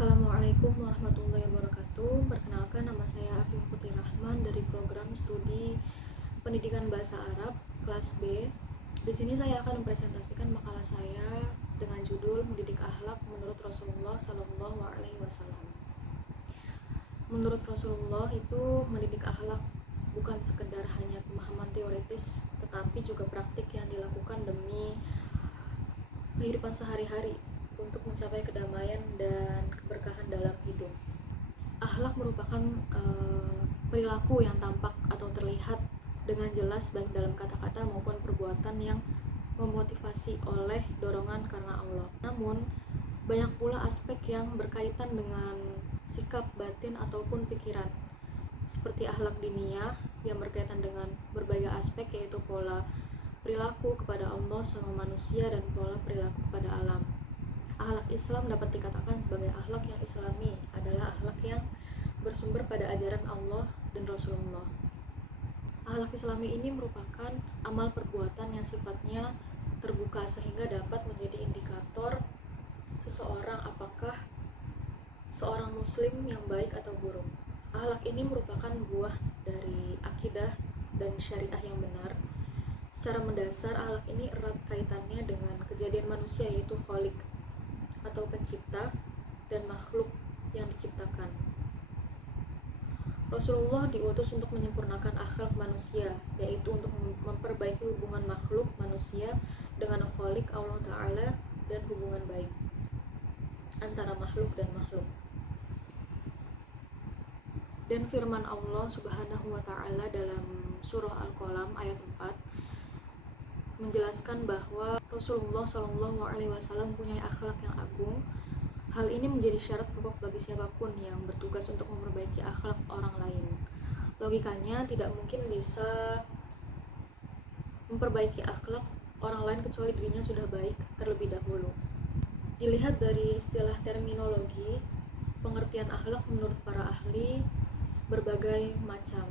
Assalamualaikum warahmatullahi wabarakatuh. Perkenalkan, nama saya Afif Putri Rahman dari program studi Pendidikan Bahasa Arab kelas B. Di sini saya akan mempresentasikan makalah saya dengan judul Mendidik Akhlak menurut Rasulullah Shallallahu Alaihi Wasallam. Menurut Rasulullah itu mendidik akhlak bukan sekedar hanya pemahaman teoritis, tetapi juga praktik yang dilakukan demi kehidupan sehari-hari untuk mencapai kedamaian dan keberkahan dalam hidup. Akhlak merupakan perilaku yang tampak atau terlihat dengan jelas baik dalam kata-kata maupun perbuatan yang memotivasi oleh dorongan karena Allah. Namun, banyak pula aspek yang berkaitan dengan sikap batin ataupun pikiran, seperti akhlak diniyah yang berkaitan dengan berbagai aspek, yaitu pola perilaku kepada Allah sama manusia dan pola perilaku kepada alam. Akhlak Islam dapat dikatakan sebagai akhlak yang islami, adalah akhlak yang bersumber pada ajaran Allah dan Rasulullah. Akhlak Islami ini merupakan amal perbuatan yang sifatnya terbuka sehingga dapat menjadi indikator seseorang apakah seorang muslim yang baik atau buruk. Akhlak ini merupakan buah dari akidah dan syariah yang benar. Secara mendasar, akhlak ini erat kaitannya dengan kejadian manusia, yaitu khalik atau pencipta dan makhluk yang diciptakan. Rasulullah diutus untuk menyempurnakan akhlak manusia, yaitu untuk memperbaiki hubungan makhluk manusia dengan khalik Allah Ta'ala dan hubungan baik antara makhluk dan makhluk. Dan firman Allah Subhanahu wa Ta'ala dalam surah Al-Qalam ayat 4 menjelaskan bahwa Rasulullah Shallallahu Alaihi Wasallam punya akhlak yang agung. Hal ini menjadi syarat pokok bagi siapapun yang bertugas untuk memperbaiki akhlak orang lain. Logikanya tidak mungkin bisa memperbaiki akhlak orang lain kecuali dirinya sudah baik terlebih dahulu. Dilihat dari istilah terminologi, pengertian akhlak menurut para ahli berbagai macam.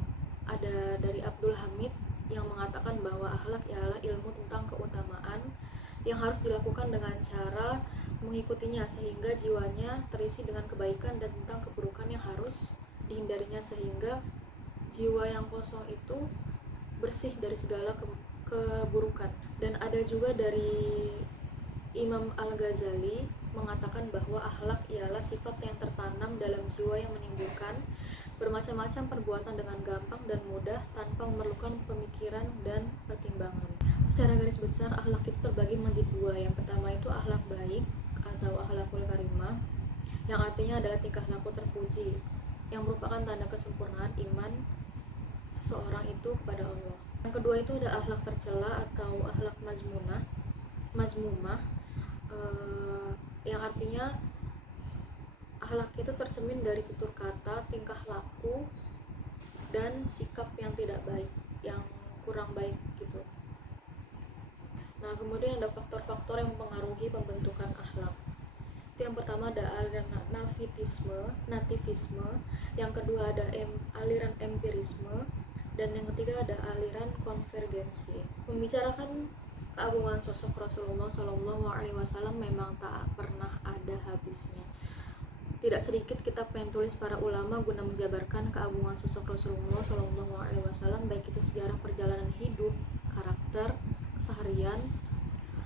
Ada dari Abdul Hamid yang mengatakan bahwa akhlak ialah ilmu tentang keutamaan yang harus dilakukan dengan cara mengikutinya sehingga jiwanya terisi dengan kebaikan, dan tentang keburukan yang harus dihindarinya sehingga jiwa yang kosong itu bersih dari segala keburukan. Dan ada juga dari Imam Al-Ghazali mengatakan bahwa akhlak ialah sifat yang tertanam dalam jiwa yang menimbulkan bermacam-macam perbuatan dengan gampang dan mudah tanpa memerlukan pemikiran dan pertimbangan. Secara garis besar, akhlak itu terbagi menjadi dua. Yang pertama itu akhlak baik atau akhlakul karimah, yang artinya adalah tingkah laku terpuji, yang merupakan tanda kesempurnaan iman seseorang itu kepada Allah. Yang kedua itu ada akhlak tercela atau akhlak mazmumah, yang artinya akhlak itu tercermin dari tutur kata, tingkah laku, dan sikap yang tidak baik, yang kurang baik gitu. Nah, kemudian ada faktor-faktor yang mempengaruhi pembentukan akhlak. Itu yang pertama ada aliran nativisme, yang kedua ada aliran empirisme, dan yang ketiga ada aliran konvergensi. Membicarakan keagungan sosok Rasulullah Shallallahu Alaihi Wasallam memang tak pernah ada habisnya. Tidak sedikit kitab yang tulis para ulama guna menjabarkan keagungan sosok Rasulullah Shallallahu Alaihi Wasallam, baik itu sejarah perjalanan hidup, karakter, keseharian.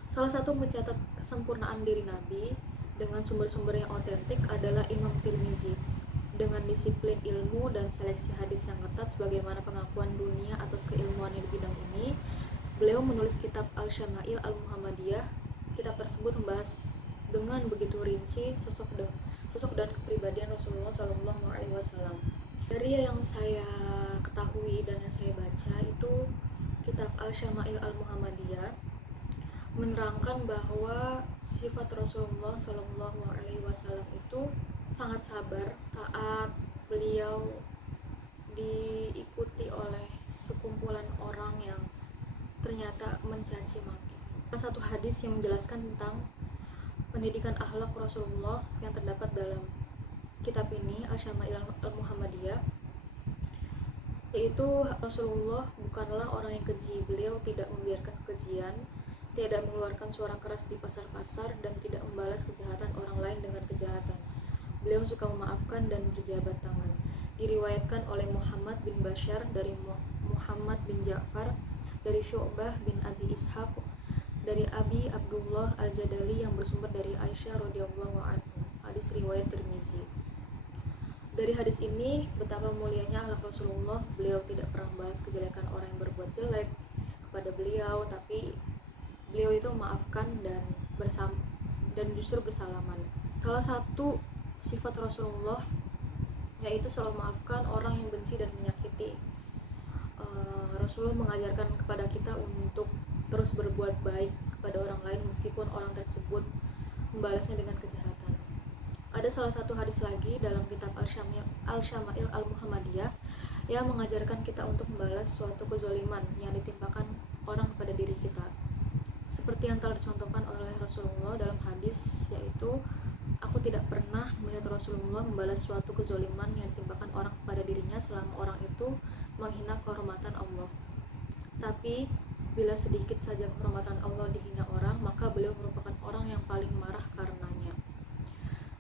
Salah satu mencatat kesempurnaan diri Nabi dengan sumber-sumber yang otentik adalah Imam Tirmizi. Dengan disiplin ilmu dan seleksi hadis yang ketat sebagaimana pengakuan dunia atas keilmuannya di bidang ini, beliau menulis kitab Al-Syama'il Al-Muhammadiyah. Kitab tersebut membahas dengan begitu rinci sosok dan kepribadian Rasulullah Shallallahu Alaihi Wasallam. Dari yang saya ketahui dan yang saya baca itu kitab Al-Syama'il Al-Muhammadiyah menerangkan bahwa sifat Rasulullah Shallallahu Alaihi Wasallam itu sangat sabar saat beliau diikuti oleh sekumpulan orang yang ternyata mencaci maki. Salah satu hadis yang menjelaskan tentang pendidikan akhlak Rasulullah yang terdapat dalam kitab ini Al-Syama'il Al-Muhammadiyah, yaitu Rasulullah bukanlah orang yang keji. Beliau tidak membiarkan kekejian, tidak mengeluarkan suara keras di pasar-pasar, dan tidak membalas kejahatan orang lain dengan kejahatan. Beliau suka memaafkan dan berjabat tangan. Diriwayatkan oleh Muhammad bin Bashar dari Muhammad bin Ja'far, dari Syu'bah bin Abi Ishaq, dari Abi Abdullah Al-Jadali yang bersumber dari Aisyah radhiyallahu anhu. Hadis riwayat Tirmizi. Dari hadis ini betapa mulianya akhlak Rasulullah. Beliau tidak pernah membalas kejelekan orang yang berbuat jelek kepada beliau, tapi beliau itu memaafkan dan justru bersalaman. Salah satu sifat Rasulullah yaitu selalu memaafkan orang yang benci dan menyakiti. Rasulullah mengajarkan kepada kita untuk terus berbuat baik kepada orang lain meskipun orang tersebut membalasnya dengan kejahatan. Ada salah satu hadis lagi dalam kitab Al-Syama'il Al-Muhammadiyah yang mengajarkan kita untuk membalas suatu kezaliman yang ditimpakan orang kepada diri kita. Seperti yang telah dicontohkan oleh Rasulullah dalam hadis, yaitu aku tidak pernah melihat Rasulullah membalas suatu kezaliman yang ditimpakan orang kepada dirinya selama orang itu menghina kehormatan Allah. Tapi bila sedikit saja kehormatan Allah dihina orang, maka beliau merupakan orang yang paling marah karenanya.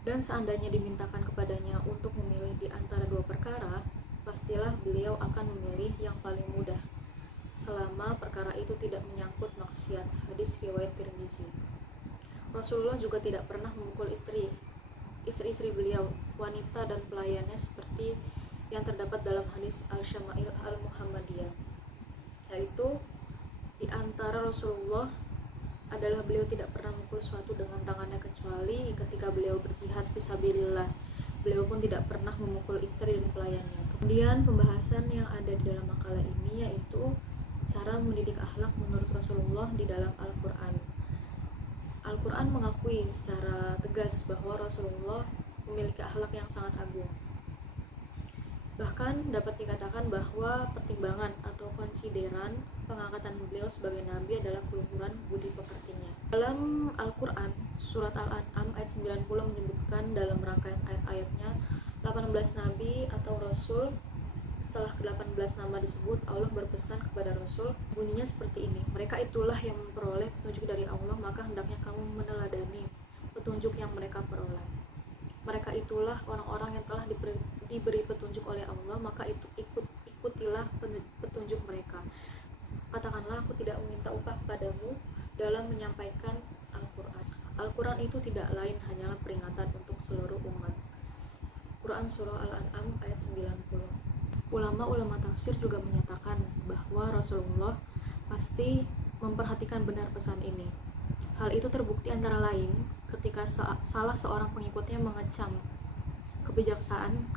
Dan seandainya dimintakan kepadanya untuk memilih di antara dua perkara, pastilah beliau akan memilih yang paling mudah, selama perkara itu tidak menyangkut maksiat. Hadis riwayat Tirmizi. Rasulullah juga tidak pernah memukul istri-istri beliau, wanita dan pelayannya, seperti yang terdapat dalam hadis Al-Syama'il Al-Muhammadiyah, yaitu di antara Rasulullah adalah beliau tidak pernah memukul suatu dengan tangannya kecuali ketika beliau berjihad fisabilillah. Beliau pun tidak pernah memukul istri dan pelayannya. Kemudian pembahasan yang ada di dalam makalah ini yaitu cara mendidik akhlak menurut Rasulullah di dalam Al-Quran. Al-Quran mengakui secara tegas bahwa Rasulullah memiliki akhlak yang sangat agung. Bahkan dapat dikatakan bahwa pertimbangan atau konsideran pengangkatan beliau sebagai nabi adalah keluhuran budi pekertinya. Dalam Al-Quran, surat Al-An'am ayat 90 menyebutkan dalam rangkaian ayat-ayatnya 18 nabi atau rasul. Setelah ke-18 nama disebut, Allah berpesan kepada Rasul, bunyinya seperti ini: mereka itulah yang memperoleh petunjuk dari Allah, maka hendaknya kamu meneladani petunjuk yang mereka peroleh. Mereka itulah orang-orang yang telah diberi petunjuk oleh Allah, maka ikutilah petunjuk mereka. Katakanlah, aku tidak meminta upah padamu dalam menyampaikan Al-Quran. Al-Quran itu tidak lain hanyalah peringatan untuk seluruh umat. Quran Surah Al-An'am ayat 90. Ulama-ulama tafsir juga menyatakan bahwa Rasulullah pasti memperhatikan benar pesan ini. Hal itu terbukti antara lain ketika salah seorang pengikutnya mengecam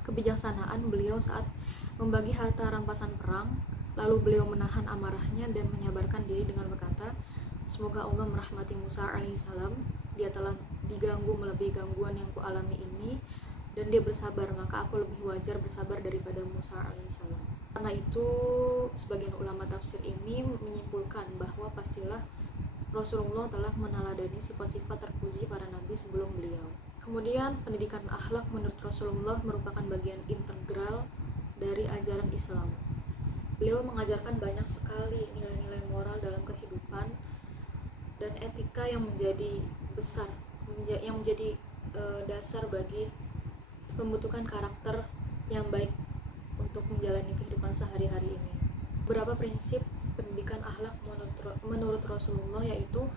kebijaksanaan beliau saat membagi harta rampasan perang. Lalu beliau menahan amarahnya dan menyabarkan diri dengan berkata, semoga Allah merahmati Musa alaihissalam, dia telah diganggu melebihi gangguan yang kualami ini, dan dia bersabar, maka aku lebih wajar bersabar daripada Musa alaihissalam. Karena itu, sebagian ulama tafsir ini menyimpulkan bahwa pastilah Rasulullah telah meneladani sifat-sifat terpuji para nabi sebelum beliau. Kemudian, pendidikan akhlak menurut Rasulullah merupakan bagian integral dari ajaran Islam. Beliau mengajarkan banyak sekali nilai-nilai moral dalam kehidupan dan etika yang menjadi besar, yang menjadi dasar bagi pembentukan karakter yang baik untuk menjalani kehidupan sehari-hari ini. Beberapa prinsip pendidikan akhlak menurut Rasulullah yaitu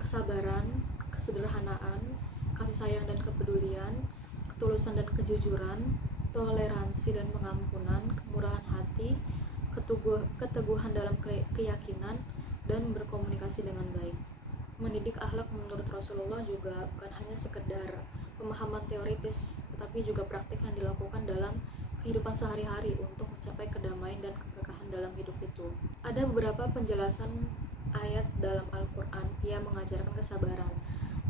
kesabaran, kesederhanaan, kasih sayang dan kepedulian, ketulusan dan kejujuran, toleransi dan pengampunan, kemurahan hati, keteguhan dalam keyakinan, dan berkomunikasi dengan baik. Mendidik akhlak menurut Rasulullah juga bukan hanya sekedar pemahaman teoritis, tetapi juga praktik yang dilakukan dalam kehidupan sehari-hari untuk mencapai kedamaian dan keberkahan dalam hidup itu. Ada beberapa penjelasan ayat dalam Al-Quran yang mengajarkan kesabaran.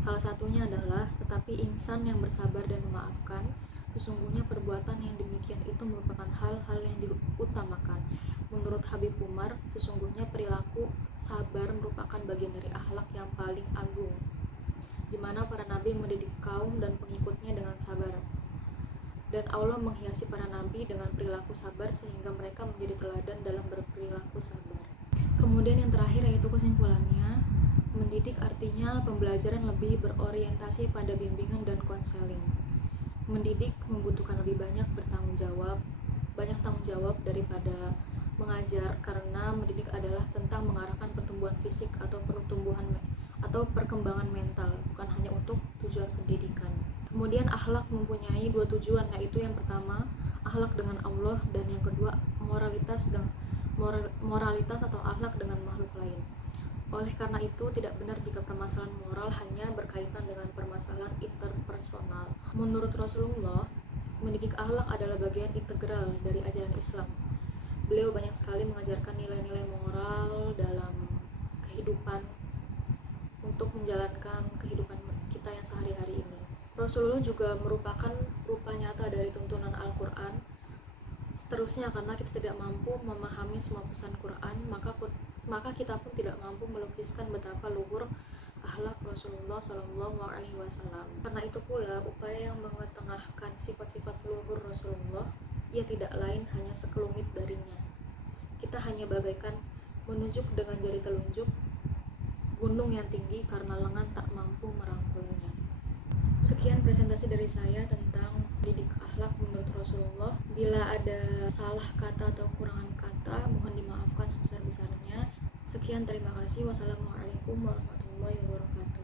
Salah satunya adalah, tetapi insan yang bersabar dan memaafkan, sesungguhnya perbuatan yang demikian itu merupakan hal-hal yang diutamakan. Menurut Habib Umar, sesungguhnya perilaku sabar merupakan bagian dari akhlak yang paling agung, di mana para nabi mendidik kaum dan pengikutnya dengan sabar. Dan Allah menghiasi para nabi dengan perilaku sabar sehingga mereka menjadi teladan dalam berperilaku sabar. Kemudian yang terakhir yaitu kesimpulannya, mendidik artinya pembelajaran lebih berorientasi pada bimbingan dan konseling. mendidik membutuhkan lebih banyak banyak tanggung jawab daripada mengajar, karena mendidik adalah tentang mengarahkan pertumbuhan fisik atau perkembangan mental, bukan hanya untuk tujuan pendidikan. Kemudian akhlak mempunyai dua tujuan, yaitu yang pertama akhlak dengan Allah, dan yang kedua moralitas atau akhlak dengan makhluk lain. Oleh karena itu, tidak benar jika permasalahan moral hanya berkaitan dengan permasalahan interpersonal. Menurut Rasulullah, mendidik akhlak adalah bagian integral dari ajaran Islam. Beliau banyak sekali mengajarkan nilai-nilai moral dalam kehidupan untuk menjalankan kehidupan kita yang sehari-hari ini. Rasulullah juga merupakan rupa nyata dari tuntunan Al-Quran. Seterusnya, karena kita tidak mampu memahami semua pesan Quran, maka kita pun tidak mampu melukiskan betapa luhur akhlak Rasulullah SAW. Karena itu pula, upaya yang mengetengahkan sifat-sifat luhur Rasulullah, ia tidak lain hanya sekelumit darinya. Kita hanya bagaikan menunjuk dengan jari telunjuk gunung yang tinggi karena lengan tak mampu merangkulnya. Sekian presentasi dari saya tentang didik akhlak menurut Rasulullah. Bila ada salah kata atau kurangan kata, mohon dimaafkan sebesar-besarnya. Sekian, terima kasih. Wassalamualaikum warahmatullahi wabarakatuh.